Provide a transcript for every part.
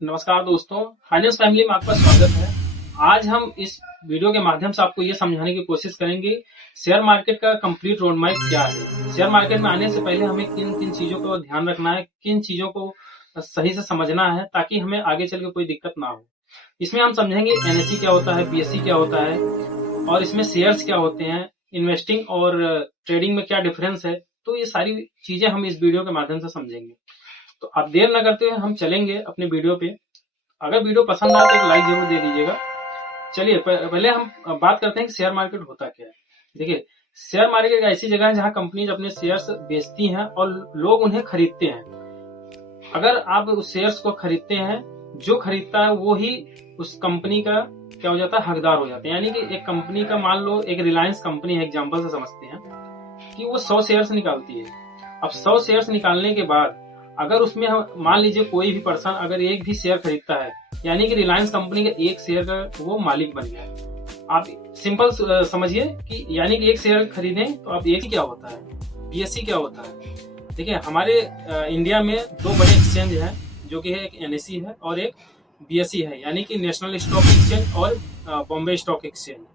नमस्कार दोस्तों, finance family में आपका स्वागत है। आज हम इस वीडियो के माध्यम से आपको ये समझाने की कोशिश करेंगे शेयर मार्केट का कंप्लीट रोड मैप क्या है। शेयर मार्केट में आने से पहले हमें किन किन चीजों को ध्यान रखना है, किन चीजों को सही से समझना है ताकि हमें आगे चल के कोई दिक्कत ना हो। इसमें हम समझेंगे एनएससी क्या होता है, बीएससी क्या होता है और इसमें शेयर्स क्या होते हैं, इन्वेस्टिंग और ट्रेडिंग में क्या डिफरेंस है। तो ये सारी चीजें हम इस वीडियो के माध्यम से समझेंगे। तो आप देर न करते हुए हम चलेंगे अपने वीडियो पे। अगर वीडियो पसंद आए तो एक लाइक जरूर दे दीजिएगा। चलिए पहले हम बात करते हैं कि शेयर मार्केट होता क्या है। देखिए, शेयर मार्केट एक ऐसी जगह है जहां कंपनीज अपने शेयर्स बेचती हैं और लोग उन्हें खरीदते हैं। अगर आप उस शेयर्स को खरीदते हैं, जो खरीदता है वो ही उस कंपनी का क्या हो जाता है, हकदार हो जाते हैं। यानी कि एक कंपनी का, मान लो एक रिलायंस कंपनी है, एग्जाम्पल से समझते हैं कि वो 100 शेयर्स निकालती है। अब 100 शेयर्स निकालने के बाद अगर उसमें हम मान लीजिए कोई भी पर्सन अगर एक भी शेयर खरीदता है, यानी कि रिलायंस कंपनी के एक शेयर का वो मालिक बन गया। आप सिंपल समझिए कि यानी कि एक शेयर खरीदें तो आप एक ही क्या होता है, बीएससी क्या होता है। देखिए, हमारे इंडिया में दो बड़े एक्सचेंज हैं, जो कि है एक एनएससी है और एक बीएससी है, यानी कि नेशनल स्टॉक एक्सचेंज और बॉम्बे स्टॉक एक्सचेंज।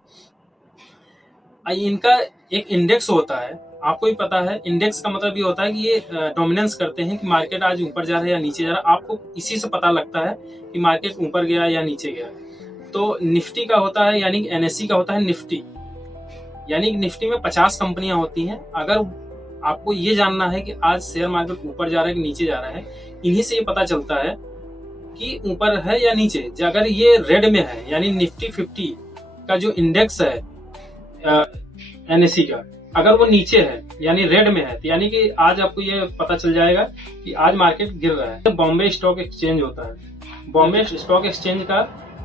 इनका एक इंडेक्स होता है, आपको भी पता है। इंडेक्स का मतलब ये होता है कि ये डोमिनेंस करते हैं कि मार्केट आज ऊपर जा रहा है या नीचे जा रहा है। आपको इसी से पता लगता है कि मार्केट ऊपर गया या नीचे गया। तो निफ्टी का होता है, यानी एनएससी का होता है निफ्टी, यानी कि निफ्टी में 50 कंपनियां होती हैं। अगर आपको ये जानना है कि आज शेयर मार्केट ऊपर जा रहा है कि नीचे जा रहा है, इन्हीं से ये पता चलता है कि ऊपर है या नीचे। अगर ये रेड में है, यानी निफ्टी 50 का जो इंडेक्स है एनएससी का, अगर वो नीचे है यानी रेड में है, तो यानी कि आज आपको ये पता चल जाएगा कि आज मार्केट गिर रहा है। बॉम्बे स्टॉक एक्सचेंज होता है, बॉम्बे स्टॉक एक्सचेंज का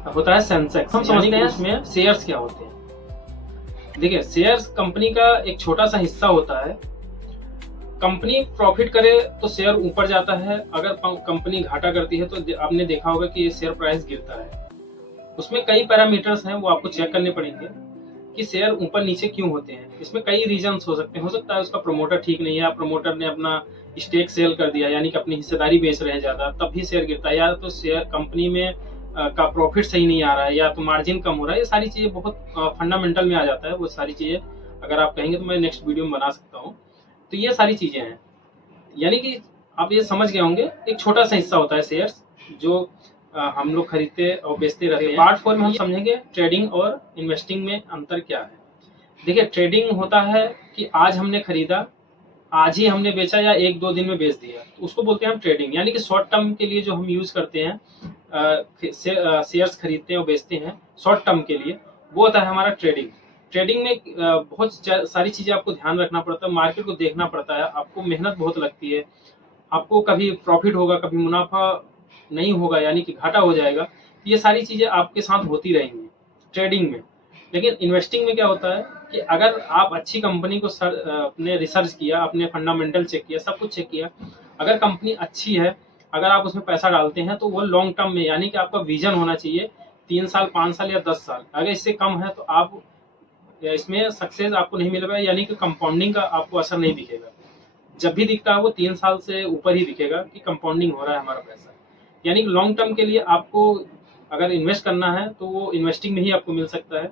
होता है सेंसेक्स। हम समझते हैं इसमें शेयर्स क्या होते हैं। देखिए, शेयर्स कंपनी का एक छोटा सा हिस्सा होता है। कंपनी प्रॉफिट करे तो शेयर ऊपर जाता है, अगर कंपनी घाटा करती है तो आपने देखा होगा कि शेयर प्राइस गिरता है। उसमें कई पैरामीटर्स हैं, वो आपको चेक करने पड़ेंगे कि शेयर ऊपर नीचे क्यों होते हैं। इसमें कई रीजंस हो सकते हैं। हो सकता है उसका प्रमोटर ठीक नहीं है, या प्रमोटर ने अपना स्टेक सेल कर दिया, यानी कि अपनी हिस्सेदारी बेच रहे हैं ज्यादा, तब भी शेयर गिरता है। या तो शेयर कंपनी में का प्रॉफिट सही नहीं आ रहा है, या तो मार्जिन कम हो रहा है। ये सारी चीजें बहुत फंडामेंटल में आ जाता है। वो सारी चीजें अगर आप कहेंगे तो मैं नेक्स्ट वीडियो में बना सकता हूँ। तो ये सारी चीजें हैं, यानी कि आप ये समझ गए होंगे। एक छोटा सा हिस्सा होता है शेयर्स, जो हम लोग खरीदते और बेचते रहते हैं। पार्ट 4 में हम समझेंगे ट्रेडिंग और इन्वेस्टिंग में अंतर क्या है। देखिए, ट्रेडिंग होता है कि आज हमने खरीदा, आज ही हमने बेचा या एक दो दिन में बेच दिया, तो उसको बोलते हैं हम ट्रेडिंग। यानी कि शॉर्ट टर्म के लिए जो हम यूज करते हैं, शेयर्स खरीदते हैं और बेचते हैं शॉर्ट टर्म के लिए, वो होता है हमारा ट्रेडिंग। ट्रेडिंग में बहुत सारी चीजें आपको ध्यान रखना पड़ता है, मार्केट को देखना पड़ता है, आपको मेहनत बहुत लगती है। आपको कभी प्रॉफिट होगा, कभी मुनाफा नहीं होगा, यानी कि घाटा हो जाएगा। ये सारी चीजें आपके साथ होती रहेंगी ट्रेडिंग में। लेकिन इन्वेस्टिंग में क्या होता है कि अगर आप अच्छी कंपनी को अपने रिसर्च किया, अपने फंडामेंटल चेक किया, सब कुछ चेक किया, अगर कंपनी अच्छी है, अगर आप उसमें पैसा डालते हैं तो वो लॉन्ग टर्म में, यानी कि आपका विजन होना चाहिए 3 साल, 5 साल या 10 साल। अगर इससे कम है तो आप इसमें सक्सेस आपको नहीं मिलेगा, यानी कि कंपाउंडिंग का आपको असर नहीं दिखेगा। जब भी दिखता है वो 3 साल से ऊपर ही दिखेगा कि कंपाउंडिंग हो रहा है हमारा पैसा। यानी कि लॉन्ग टर्म के लिए आपको अगर इन्वेस्ट करना है तो वो इन्वेस्टिंग में ही आपको मिल सकता है।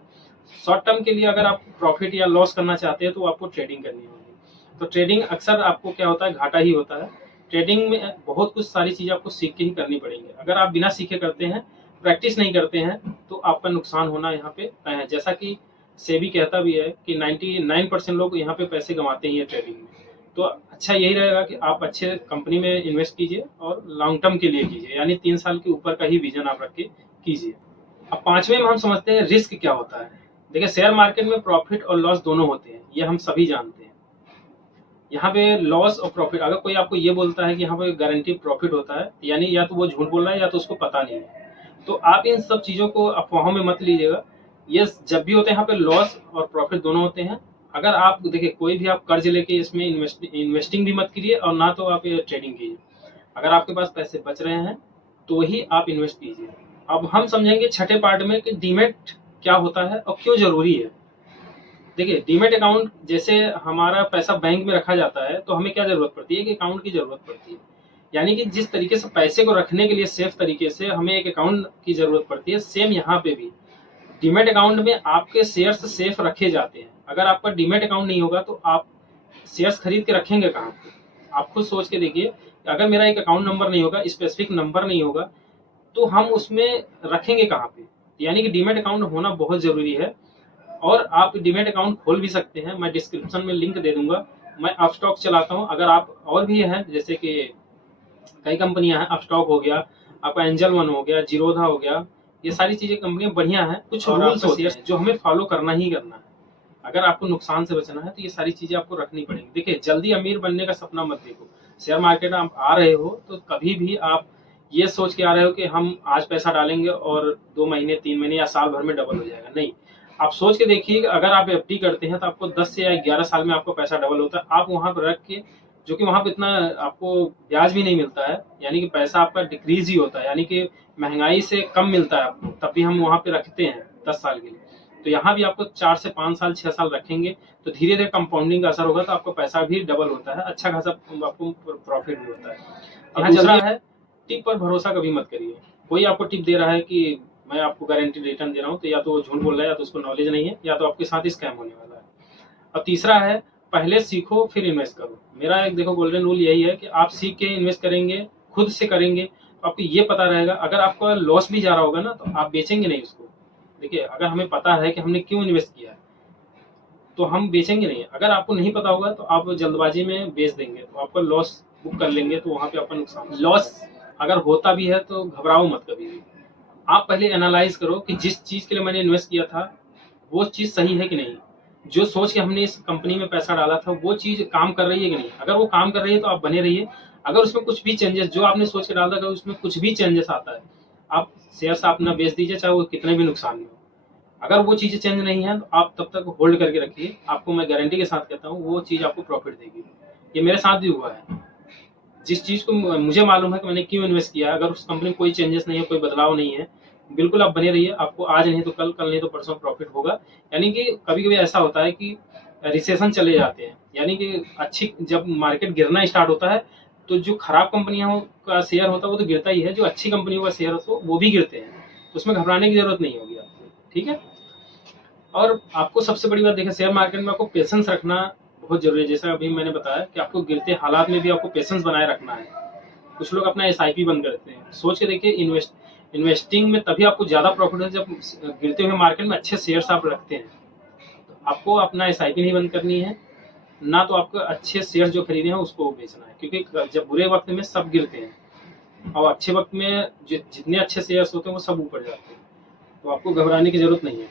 शॉर्ट टर्म के लिए अगर आप प्रॉफिट या लॉस करना चाहते हैं तो आपको ट्रेडिंग करनी होगी। तो ट्रेडिंग अक्सर आपको क्या होता है, घाटा ही होता है। ट्रेडिंग में बहुत कुछ सारी चीजें आपको सीख के ही करनी पड़ेंगी। अगर आप बिना सीखे करते हैं, प्रैक्टिस नहीं करते हैं, तो आपका नुकसान होना यहाँ पे तय है। जैसा कि सेबी कहता भी है कि 99% लोग यहाँ पे पैसे कमाते ही है ट्रेडिंग में। तो अच्छा यही रहेगा कि आप अच्छे कंपनी में इन्वेस्ट कीजिए और लॉन्ग टर्म के लिए कीजिए, यानी 3 साल के ऊपर का ही विजन आप रख के कीजिए। अब 5वें में हम समझते हैं रिस्क क्या होता है। देखिए, शेयर मार्केट में प्रॉफिट और लॉस दोनों होते हैं, ये हम सभी जानते हैं। यहाँ पे लॉस और प्रॉफिट, अगर कोई आपको ये बोलता है कि यहाँ पे गारंटी प्रॉफिट होता है, यानी या तो वो झूठ बोल रहा है या तो उसको पता नहीं है। तो आप इन सब चीजों को अफवाहों में मत लीजिएगा। ये जब भी होते हैं यहाँ पे लॉस और प्रॉफिट दोनों होते हैं। अगर आप देखिए, कोई भी आप कर्ज लेके इसमें इन्वेस्टिंग भी मत कीजिए और ना तो आप ये ट्रेडिंग कीजिए। अगर आपके पास पैसे बच रहे हैं तो ही आप इन्वेस्ट कीजिए। अब हम समझेंगे छठे पार्ट में कि डीमेट क्या होता है और क्यों जरूरी है। देखिए, डीमेट अकाउंट, जैसे हमारा पैसा बैंक में रखा जाता है तो हमें क्या जरूरत पड़ती है कि अकाउंट की जरूरत पड़ती है। यानी कि जिस तरीके से पैसे को रखने के लिए सेफ तरीके से हमें एक अकाउंट की जरूरत पड़ती है, सेम यहाँ पे भी डीमैट अकाउंट में आपके शेयर्स सेफ रखे जाते हैं। अगर आपका डीमैट अकाउंट नहीं होगा तो आप शेयर्स खरीद के रखेंगे कहाँ पे? आप खुद सोच के देखिए, अगर मेरा एक अकाउंट नंबर नहीं होगा, स्पेसिफिक नंबर नहीं होगा, तो हम उसमें रखेंगे कहाँ पे? यानी कि डीमैट अकाउंट होना बहुत जरूरी है। और आप डीमैट अकाउंट खोल भी सकते हैं, मैं डिस्क्रिप्शन में लिंक दे दूंगा। मैं अपस्टॉक चलाता हूँ, अगर आप और भी हैं, जैसे कि कई कंपनियां हैं, अपस्टॉक हो गया, आपका एंजल वन हो गया, जीरोधा हो गया, ये सारी चीजें कंपनियां बढ़िया हैं। कुछ रूल्स होते हैं जो हमें फॉलो करना ही करना है। अगर आपको नुकसान से बचना है तो ये सारी चीजें आपको रखनी पड़ेंगी। देखिए, जल्दी अमीर बनने का सपना मत देखो। शेयर मार्केट में आप आ रहे हो तो कभी भी आप ये सोच के आ रहे हो कि हम आज पैसा डालेंगे और 2 महीने 3 महीने या साल भर में डबल हो जाएगा। नहीं, आप सोच के देखिए कि अगर आप एफडी करते हैं तो आपको 10 से या 11 साल में आपको पैसा डबल होता है। आप वहां पर रख के, जो कि वहां पर इतना आपको ब्याज भी नहीं मिलता है, यानी कि पैसा आपका डिक्रीज ही होता है, यानी कि महंगाई से कम मिलता है आपको, तब भी हम वहां पे रखते हैं 10 साल के लिए। तो यहाँ भी आपको 4 से 5 साल 6 साल रखेंगे तो धीरे धीरे कंपाउंडिंग का असर होगा, तो आपका पैसा भी डबल होता है, अच्छा खासा आपको प्रॉफिट भी होता है। यहाँ दूसरा है, टिप पर भरोसा कभी मत करिए। कोई आपको टिप दे रहा है कि मैं आपको गारंटी रिटर्न दे रहा हूँ, तो या तो वो झूठ बोल रहा है, या तो उसको नॉलेज नहीं है, या तो आपके साथ स्कैम होने वाला है। और तीसरा है, पहले सीखो फिर इन्वेस्ट करो। मेरा एक देखो गोल्डन रूल यही है कि आप सीख के इन्वेस्ट करेंगे, खुद से करेंगे, तो आपको ये पता रहेगा। अगर आपका लॉस भी जा रहा होगा ना, तो आप बेचेंगे नहीं उसको। देखिए, अगर हमें पता है कि हमने क्यों इन्वेस्ट किया है तो हम बेचेंगे नहीं। अगर आपको नहीं पता होगा तो आप जल्दबाजी में बेच देंगे, तो आपका लॉस बुक कर लेंगे, तो वहां पे आपका नुकसान। लॉस अगर होता भी है तो घबराओ मत कभी भी। आप पहले एनालाइज करो कि जिस चीज के लिए मैंने इन्वेस्ट किया था वो चीज सही है कि नहीं। जो सोच के हमने इस कंपनी में पैसा डाला था वो चीज काम कर रही है कि नहीं। अगर वो काम कर रही है तो आप बने रहिए। अगर उसमें कुछ भी चेंजेस, जो आपने सोच के डाला था, अगर उसमें कुछ भी चेंजेस आता है, आप शेयर्स आप ना बेच दीजिए, चाहे वो कितने भी नुकसान में हो। अगर वो चीजें चेंज नहीं है तो आप तब तक होल्ड करके रखिए। आपको मैं गारंटी के साथ कहता हूँ वो चीज आपको प्रॉफिट देगी। ये मेरे साथ भी हुआ है। जिस चीज को मुझे मालूम है कि मैंने क्यों इन्वेस्ट किया, अगर उस कंपनी में कोई चेंजेस नहीं है, कोई बदलाव नहीं है, बिल्कुल आप बने रहिए। आपको आज नहीं तो कल, कल नहीं तो परसों प्रॉफिट होगा। यानी कि कभी कभी ऐसा होता है कि रिसेशन चले जाते हैं, यानी कि अच्छी, जब मार्केट गिरना स्टार्ट होता है तो जो खराब कंपनियों का शेयर होता है वो तो गिरता ही है, जो अच्छी कंपनियों का शेयर होता है वो भी गिरते हैं। तो उसमें घबराने की जरूरत नहीं होगी आपको, ठीक है। और आपको सबसे बड़ी बात, देखिए, शेयर मार्केट में आपको पेशेंस रखना बहुत जरूरी है। जैसा अभी मैंने बताया कि आपको गिरते हालात में भी आपको पेशेंस बनाए रखना है। कुछ लोग अपना एसआईपी बंद करते हैं। सोच के देखिए, इन्वेस्टिंग में तभी आपको ज्यादा प्रॉफिट है जब गिरते हुए मार्केट में अच्छे शेयर्स आप रखते हैं। तो आपको अपना एसआईपी नहीं बंद करनी है, ना तो आपको अच्छे शेयर जो खरीदे हैं उसको बेचना है, क्योंकि जब बुरे वक्त में सब गिरते हैं और अच्छे वक्त में जितने अच्छे शेयर्स होते हैं वो सब ऊपर जाते हैं। तो आपको घबराने की जरूरत नहीं है।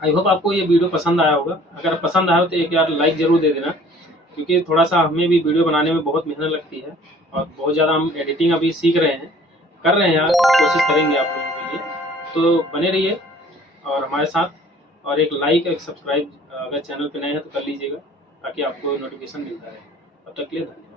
आई होप आपको ये वीडियो पसंद आया होगा। अगर पसंद आया हो तो एक यार लाइक जरूर दे देना, क्योंकि थोड़ा सा हमें भी वीडियो बनाने में बहुत मेहनत लगती है और बहुत ज़्यादा हम एडिटिंग अभी सीख रहे हैं, कर रहे हैं यार, कोशिश करेंगे आप लोगों के लिए। तो बने रहिए और हमारे साथ, और एक लाइक, एक सब्सक्राइब अगर चैनल पे नए हैं तो कर लीजिएगा, ताकि आपको नोटिफिकेशन मिलता रहे। तब तक के लिए धन्यवाद।